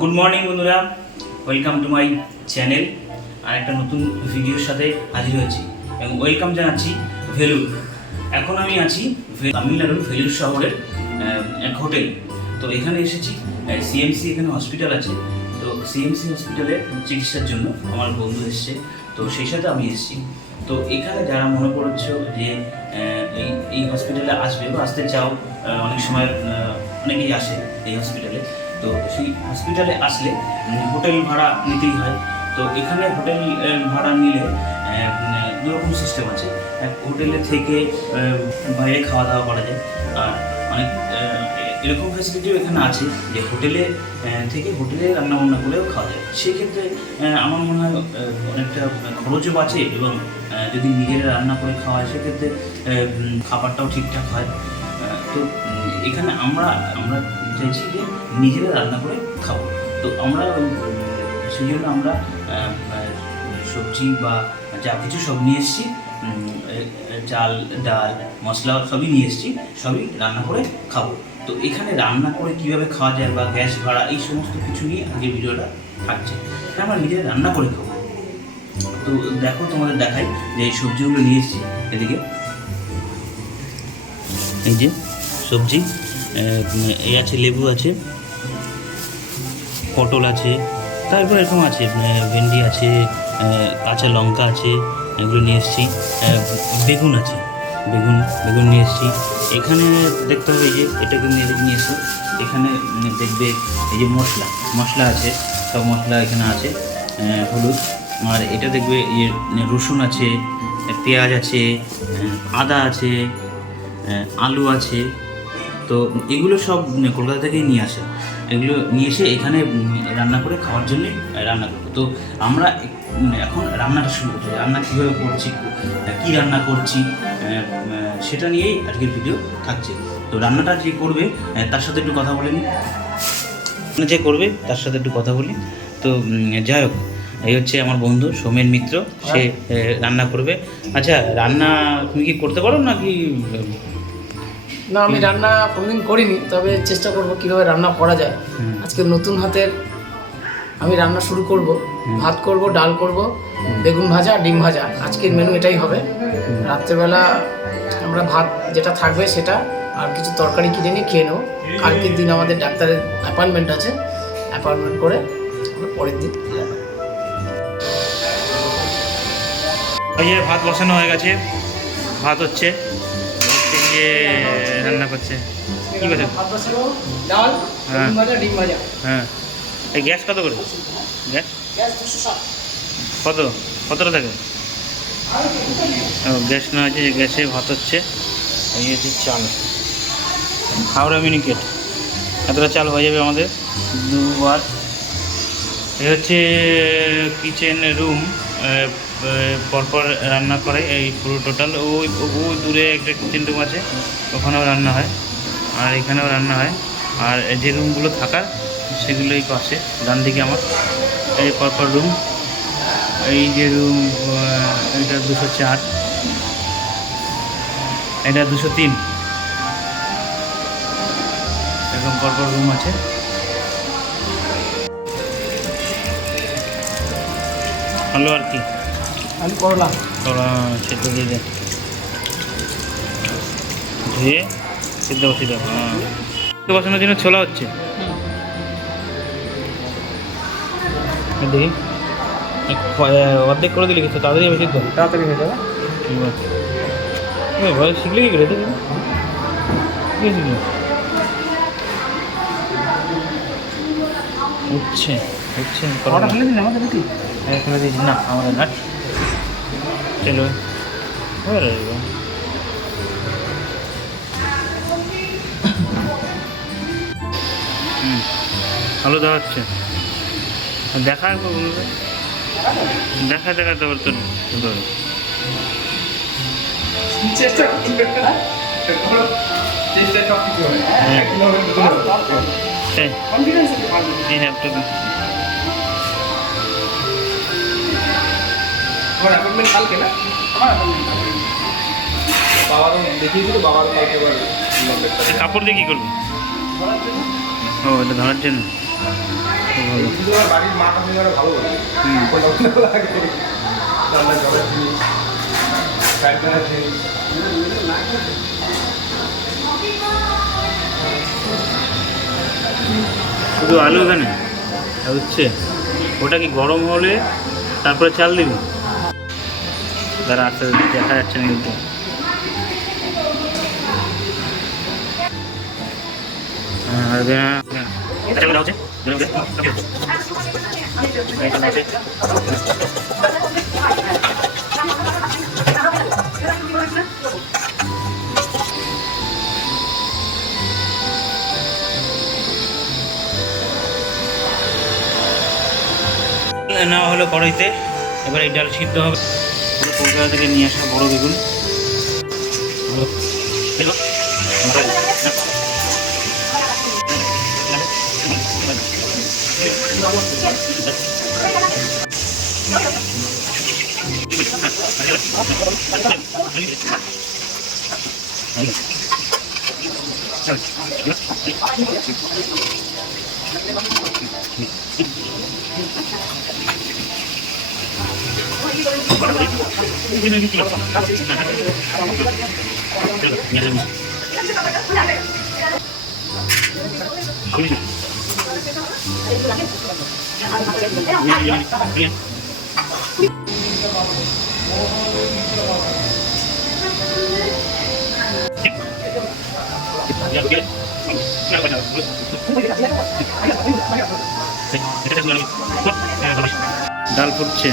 Good morning বন্ধুরা, welcome to my channel. আর একটা নতুন ভিডিওর সাথে হাজির হয়েছি এবং ওয়েলকাম জানাচ্ছি ভেলুর। এখন আমি আছি তামিলনাড়ুর ভেলুর শহরের এক হোটেল। তো এখানে এসেছি, সিএমসি এখানে হসপিটাল আছে। তো সিএমসি হসপিটালে চিকিৎসার জন্য আমার বন্ধু এসছে, তো সেই সাথে আমি এসেছি। তো এখানে যারা মনে করছো যে এই হসপিটালে আসবে বা আসতে চাও, অনেক সময় অনেকেই আসে এই হসপিটালে। তো সেই হসপিটালে আসলে হোটেল ভাড়া নিতেই হয়। তো এখানে হোটেল ভাড়া নিলে দুরকম সিস্টেম আছে। হোটেলে থেকে বাইরে খাওয়া দাওয়া করা যায়, আর অনেক এরকম ফ্যাসিলিটিও এখানে আছে যে হোটেলে থেকে হোটেলে রান্নাবান্না করেও খাওয়া যায়। সেক্ষেত্রে আমার মনে হয় অনেকটা খরচও বাঁচে, এবং যদি নিজেরা রান্না করে খাওয়া হয় সেক্ষেত্রে খাবারটাও ঠিকঠাক হয়। তো এখানে আমরা চাইছি যে নিজেরা রান্না করে খাবো। তো আমরা সেই জন্য আমরা সবজি বা যা কিছু সব নিয়ে এসেছি, চাল ডাল মশলা সবই নিয়ে এসেছি, সবই রান্না করে খাবো। তো এখানে রান্না করে কীভাবে খাওয়া যায় বা গ্যাস ভাড়া এই সমস্ত কিছু নিয়ে আগে ভিডিওটা থাকছে। আমরা নিজেরা রান্না করে খাবো। তো দেখো, তোমাদের দেখাই যে এই সবজিগুলো নিয়ে এসেছি। এদিকে এই যে সবজি, এই আছে লেবু আছে, পটল আছে, তারপর এরকম আছে ভেন্ডি আছে, কাঁচা লঙ্কা আছে, এগুলো নিয়ে এসেছি। বেগুন আছে, বেগুন নিয়ে এসেছি। এখানে দেখতে হবে এই যে এটাকে নিয়ে এসে এখানে দেখবে এই যে মশলা আছে, সব মশলা এখানে আছে, হলুদ। আর এটা দেখবে এই রসুন আছে, পেঁয়াজ আছে, আদা আছে, আলু আছে। তো এগুলো সব কলকাতা থেকেই নিয়ে আসে। এগুলো নিয়ে এসে এখানে রান্না করে খাওয়ার জন্যে রান্না করবো। তো আমরা এখন রান্নাটা শুরু করছি। রান্না কীভাবে করছি, কী রান্না করছি, সেটা নিয়েই আজকের ভিডিও থাকছে। তো রান্নাটা যে করবে তার সাথে একটু কথা বলে নিই, যে করবে তার সাথে একটু কথা বলি। তো যাই হোক, এই হচ্ছে আমার বন্ধু সোমেন মিত্র, সে রান্না করবে। আচ্ছা, রান্না তুমি কি করতে পারো নাকি? না, আমি রান্না কোনোদিন করিনি, তবে চেষ্টা করব কিভাবে রান্না করা যায়। আজকে নতুন হাতের আমি রান্না শুরু করব। ভাত করব, ডাল করব, বেগুন ভাজা, ডিম ভাজা। আজকের মেনু এটাই হবে। রাত্রেবেলা আমরা ভাত যেটা থাকবে সেটা, আর কিছু তরকারি কিনে নিয়ে খেয়ে নেবো। কালকের দিন আমাদের ডাক্তারের অ্যাপয়েন্টমেন্ট আছে, অ্যাপয়েন্টমেন্ট করে আমরা পরের দিন যাবো। এই যে ভাত বসানো হয়ে গেছে, ভাত হচ্ছে, যে রান্না করছে কি করছে? ভাত বসাবো, ডাল, বেগুন ভাজা, ডিম ভাজা। হ্যাঁ, এই গ্যাস কত করে? গ্যাস 260। কতটা থাকে? ও, গ্যাস না আছে, গ্যাসে ভাত হচ্ছে। এই হচ্ছে চাল, হাওড়া মিনিকেট, এতটা চাল হয়ে যাবে আমাদের দুবার। এই হচ্ছে কিচেন রুম, পরপর রান্না করে এই পুরো টোটাল। ওই দূরে একটা কিচেন রুম আছে, ওখানেও রান্না হয়, আর এখানেও রান্না হয়। আর যে রুমগুলো থাকার সেগুলোই পাশে ডান দিকে আমার এই পরপর রুম। এই যে রুম, এটা 204, এটা 203, এরকম পরপর রুম আছে। আলু আর কি? আলু করলা সেদ্ধ দিয়ে দেয়, ধুয়ে সেদ্ধ বসিয়ে দেবো। হ্যাঁ, বসানোর জন্য ছোলা হচ্ছে। দেখি অর্ধেক করে দিলে কিছু তাড়াতাড়ি হবে, সিদ্ধ তাড়াতাড়ি হয়ে যাবে। ভয় শিখলে কি করে? দেখি কি শিখলে উঠছে ফেলে দিন আমাদের নাকি? ফেলে দিয়েছি না, আমাদের না, চলো আলু দেওয়া হচ্ছে। দেখা তারপর তোর চেষ্টা কালকে না, বাবারও দেখিয়েছিল, বাবারও কালকে কাপড় দিয়ে কী করবি? ও, এটা ধরার জন্য। ভালো। বাড়ির মাটা ভালো লাগে হুম। রান্না জলের জিনিস কারখানার জিনিস শুধু আলু এখানে হচ্ছে, ওটা কি গরম হলে তারপরে চাল দিবি? তারা আস্তে আস্তে দেখা যাচ্ছে না কিন্তু। নেওয়া হলো কড়াইতে, এবার এই ডাল সিদ্ধ হবে। কলকাতা থেকে নিয়ে আসা বড় বেগুন, ডাল ফুটছে।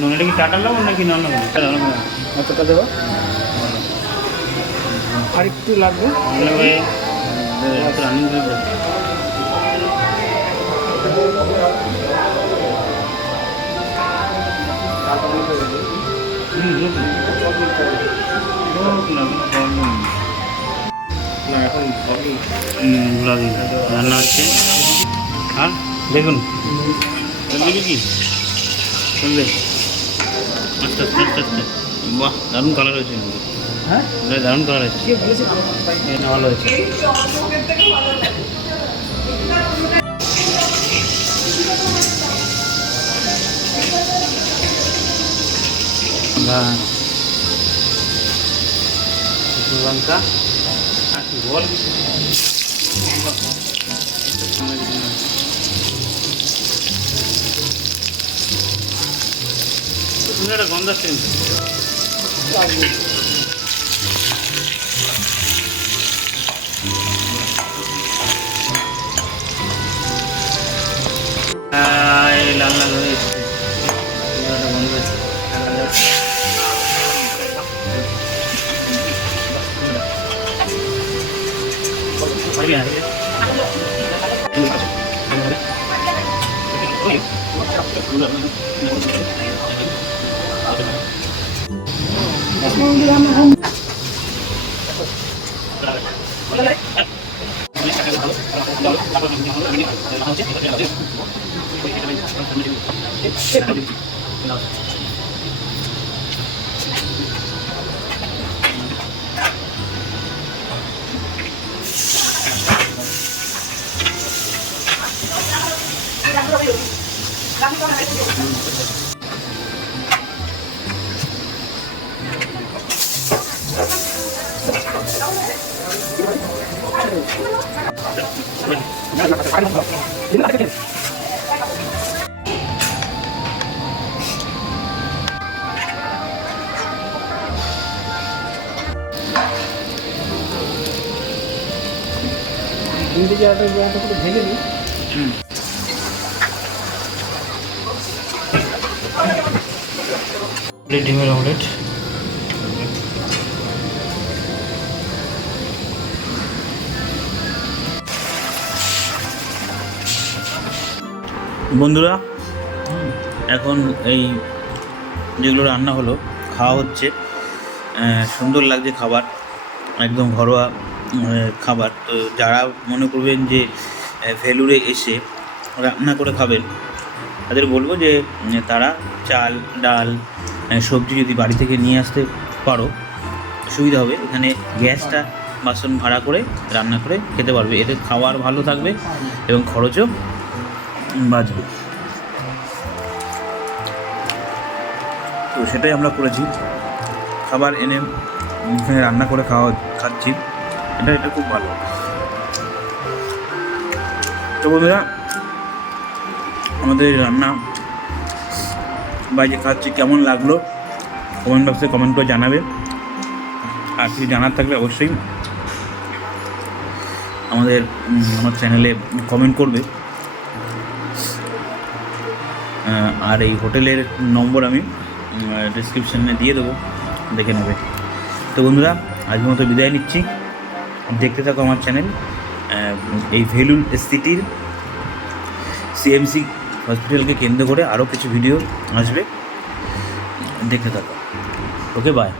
নুনটা কি টাটা লাগাবো নাকি নন কতটা দেবো? আর একটু লাগবে। রানিং রান্না হচ্ছে। আর দেখুন দিবি কি শুনলে, আস্তে আস্তে আস্তে আস্তে। বাহ, দারুণ কালার হয়েছে কিন্তু। হ্যাঁ, দারুণ কালার হয়েছে, কে বলেছে? ভালো হয়েছে। লঙ্কা বল একটা গন্ধ আসছে কিন্তু। লাল লাল হয়ে এসছে, গন্ধ হচ্ছে। ইংরেজি আটা করে ভেজে নিই। ডিমের অমলেট। বন্ধুরা এখন এই যেগুলো রান্না হলো খাওয়া হচ্ছে, সুন্দর লাগছে খাবার, একদম ঘরোয়া খাবার। তো যারা মনে করবেন যে ভেলুরে এসে রান্না করে খাবেন, তাদের বলবো যে তারা চাল ডাল সবজি যদি বাড়ি থেকে নিয়ে আসতে পারো সুবিধা হবে। এখানে গ্যাসটা বাসন ভাড়া করে রান্না করে খেতে পারবে, এতে খাবার ভালো থাকবে এবং খরচও বাঁচবে। তো সেটাই আমরা করেছি, খাবার এনে এখানে রান্না করে খাচ্ছি, এটা খুব ভালো। তো বন্ধুরা আমাদের রান্না বাইরে খাচ্ছি কেমন লাগলো কমেন্ট বক্সে কমেন্ট করে জানাবে। আর কিছু জানার থাকলে অবশ্যই আমার চ্যানেলে কমেন্ট করবে। আর এই হোটেলের নম্বর আমি ডেসক্রিপশনে দিয়ে দেবো, দেখে নেবে। তো বন্ধুরা আজকের মতো বিদায় নিচ্ছি, দেখতে থাকো আমার চ্যানেল। এই ভেলুর সিটির সিএমসি হসপিটালকে কেন্দ্র করে আরও কিছু ভিডিও আসবে, দেখতে থাকো। ওকে, বাই।